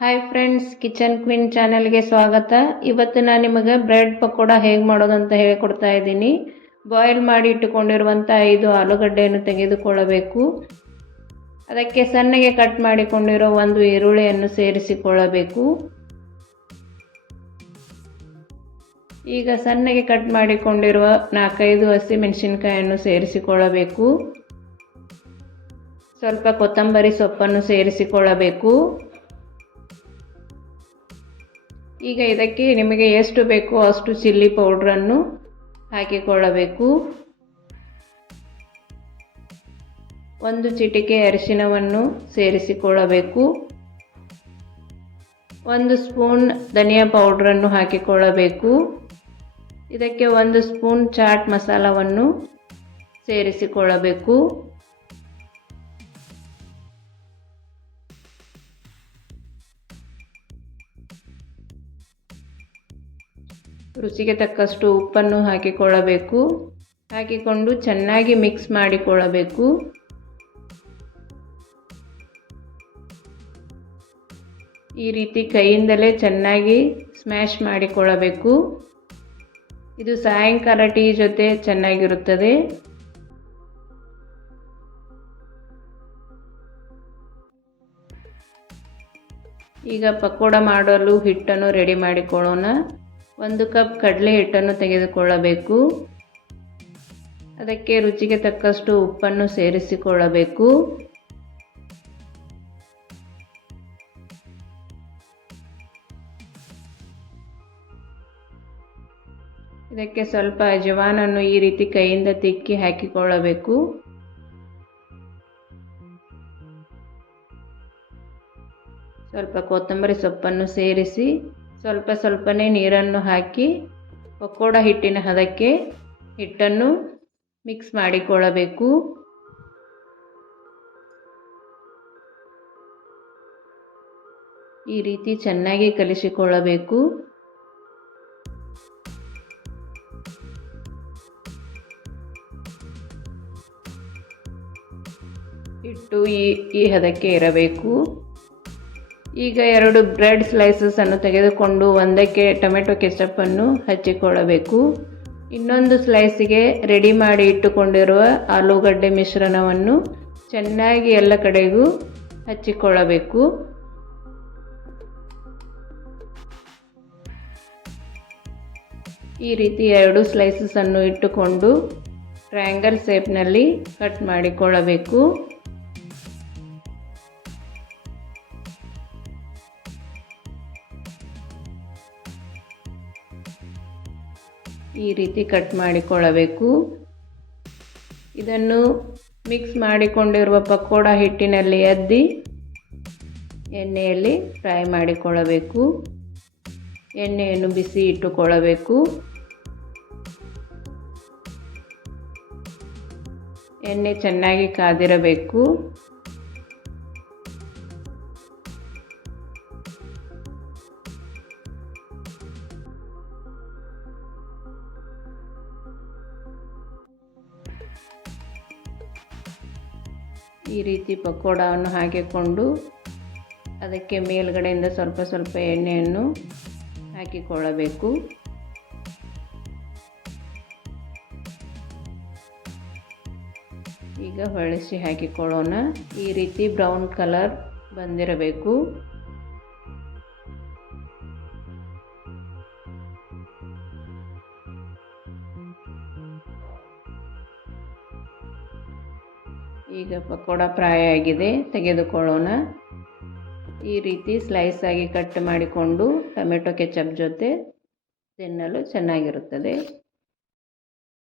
Hi friends, kitchen queen ಚಾನೆಲ್ಗೆ ಸ್ವಾಗತ. ಇವತ್ತು ನಾನು ನಿಮಗೆ ಬ್ರೆಡ್ ಪಕೋಡ ಹೇಗೆ ಮಾಡೋದು ಅಂತ ಹೇಳಿಕೊಡ್ತಾ ಇದ್ದೀನಿ. ಬಾಯ್ಲ್ ಮಾಡಿ ಇಟ್ಟುಕೊಂಡಿರುವಂಥ 5 ಆಲೂಗಡ್ಡೆಯನ್ನು ತೆಗೆದುಕೊಳ್ಳಬೇಕು. ಅದಕ್ಕೆ ಸಣ್ಣಗೆ ಕಟ್ ಮಾಡಿಕೊಂಡಿರೋ 1 ಈರುಳ್ಳಿಯನ್ನು ಸೇರಿಸಿಕೊಳ್ಳಬೇಕು. ಈಗ ಸಣ್ಣಗೆ ಕಟ್ ಮಾಡಿಕೊಂಡಿರುವ 4-5 ಹಸಿಮೆಣಸಿನಕಾಯಿಯನ್ನು ಸೇರಿಸಿಕೊಳ್ಳಬೇಕು. ಸ್ವಲ್ಪ ಕೊತ್ತಂಬರಿ ಸೊಪ್ಪನ್ನು ಸೇರಿಸಿಕೊಳ್ಳಬೇಕು. ಈಗ ಇದಕ್ಕೆ ನಿಮಗೆ ಎಷ್ಟು ಬೇಕೋ ಅಷ್ಟು ಚಿಲ್ಲಿ ಪೌಡ್ರನ್ನು ಹಾಕಿಕೊಳ್ಳಬೇಕು. 1 ಚಿಟಿಕೆ ಅರಿಶಿನವನ್ನು ಸೇರಿಸಿಕೊಳ್ಳಬೇಕು. 1 ಸ್ಪೂನ್ ಧನಿಯಾ ಪೌಡ್ರನ್ನು ಹಾಕಿಕೊಳ್ಳಬೇಕು. ಇದಕ್ಕೆ 1 ಸ್ಪೂನ್ ಚಾಟ್ ಮಸಾಲವನ್ನು ಸೇರಿಸಿಕೊಳ್ಳಬೇಕು. ರುಚಿಗೆ ತಕ್ಕಷ್ಟು ಉಪ್ಪನ್ನು ಹಾಕಿಕೊಳ್ಳಬೇಕು. ಹಾಕಿಕೊಂಡು ಚೆನ್ನಾಗಿ ಮಿಕ್ಸ್ ಮಾಡಿಕೊಳ್ಳಬೇಕು. ಈ ರೀತಿ ಕೈಯಿಂದಲೇ ಚೆನ್ನಾಗಿ ಸ್ಮ್ಯಾಶ್ ಮಾಡಿಕೊಳ್ಳಬೇಕು. ಇದು ಸಾಯಂಕಾಲ ಟೀ ಜೊತೆ ಚೆನ್ನಾಗಿರುತ್ತದೆ. ಈಗ ಪಕೋಡ ಮಾಡಲು ಹಿಟ್ಟನ್ನು ರೆಡಿ ಮಾಡಿಕೊಳ್ಳೋಣ. 1 ಕಪ್ ಕಡಲೆ ಹಿಟ್ಟನ್ನು ತೆಗೆದುಕೊಳ್ಳಬೇಕು. ಅದಕ್ಕೆ ರುಚಿಗೆ ತಕ್ಕಷ್ಟು ಉಪ್ಪನ್ನು ಸೇರಿಸಿಕೊಳ್ಳಬೇಕು. ಇದಕ್ಕೆ ಸ್ವಲ್ಪ ಅಜವಾನನ್ನು ಈ ರೀತಿ ಕೈಯಿಂದ ತಿಕ್ಕಿ ಹಾಕಿಕೊಳ್ಳಬೇಕು. ಸ್ವಲ್ಪ ಕೊತ್ತಂಬರಿ ಸೊಪ್ಪನ್ನು ಸೇರಿಸಿ ಸ್ವಲ್ಪನೇ ನೀರನ್ನು ಹಾಕಿ ಪಕೋಡ ಹಿಟ್ಟಿನ ಹದಕ್ಕೆ ಹಿಟ್ಟನ್ನು ಮಿಕ್ಸ್ ಮಾಡಿಕೊಳ್ಳಬೇಕು. ಈ ರೀತಿ ಚೆನ್ನಾಗಿ ಕಲಿಸಿಕೊಳ್ಳಬೇಕು. ಹಿಟ್ಟು ಈ ಹದಕ್ಕೆ ಇರಬೇಕು. ಈಗ 2 ಬ್ರೆಡ್ ಸ್ಲೈಸಸ್ ಅನ್ನು ತೆಗೆದುಕೊಂಡು ಒಂದಕ್ಕೆ ಟೊಮೆಟೊ ಕೆಚಪ್ ಅನ್ನು ಹಚ್ಚಿಕೊಳ್ಳಬೇಕು. ಇನ್ನೊಂದು ಸ್ಲೈಸಿಗೆ ರೆಡಿ ಮಾಡಿ ಇಟ್ಟುಕೊಂಡಿರುವ ಆಲೂಗಡ್ಡೆ ಮಿಶ್ರಣವನ್ನು ಚೆನ್ನಾಗಿ ಎಲ್ಲ ಕಡೆಗೂ ಹಚ್ಚಿಕೊಳ್ಳಬೇಕು. ಈ ರೀತಿ 2 ಸ್ಲೈಸಸ್ ಅನ್ನು ಇಟ್ಟುಕೊಂಡು ಟ್ರಯಾಂಗಲ್ ಶೇಪ್ನಲ್ಲಿ ಕಟ್ ಮಾಡಿಕೊಳ್ಳಬೇಕು. ಈ ರೀತಿ ಕಟ್ ಮಾಡಿಕೊಳ್ಳಬೇಕು. ಇದನ್ನು ಮಿಕ್ಸ್ ಮಾಡಿಕೊಂಡಿರುವ ಪಕೋಡ ಹಿಟ್ಟಿನಲ್ಲಿ ಅದ್ದಿ ಎಣ್ಣೆಯಲ್ಲಿ ಫ್ರೈ ಮಾಡಿಕೊಳ್ಳಬೇಕು. ಎಣ್ಣೆಯನ್ನು ಬಿಸಿ ಇಟ್ಟುಕೊಳ್ಳಬೇಕು. ಎಣ್ಣೆ ಚೆನ್ನಾಗಿ ಕಾದಿರಬೇಕು. ಈ ರೀತಿ ಪಕೋಡವನ್ನು ಹಾಕಿಕೊಂಡು ಅದಕ್ಕೆ ಮೇಲ್ಗಡೆಯಿಂದ ಸ್ವಲ್ಪ ಎಣ್ಣೆಯನ್ನು ಹಾಕಿಕೊಳ್ಳಬೇಕು. ಈಗ ಹೊಳಿಸಿ ಹಾಕಿಕೊಳ್ಳೋಣ. ಈ ರೀತಿ ಬ್ರೌನ್ ಕಲರ್ ಬಂದಿರಬೇಕು. ಈಗ ಪಕೋಡ ಫ್ರೈ ಆಗಿದೆ, ತೆಗೆದುಕೊಳ್ಳೋಣ. ಈ ರೀತಿ ಸ್ಲೈಸ್ ಆಗಿ ಕಟ್ ಮಾಡಿಕೊಂಡು ಟೊಮೆಟೊ ಕೆಚಪ್ ಜೊತೆ ತಿನ್ನಲು ಚೆನ್ನಾಗಿರುತ್ತದೆ.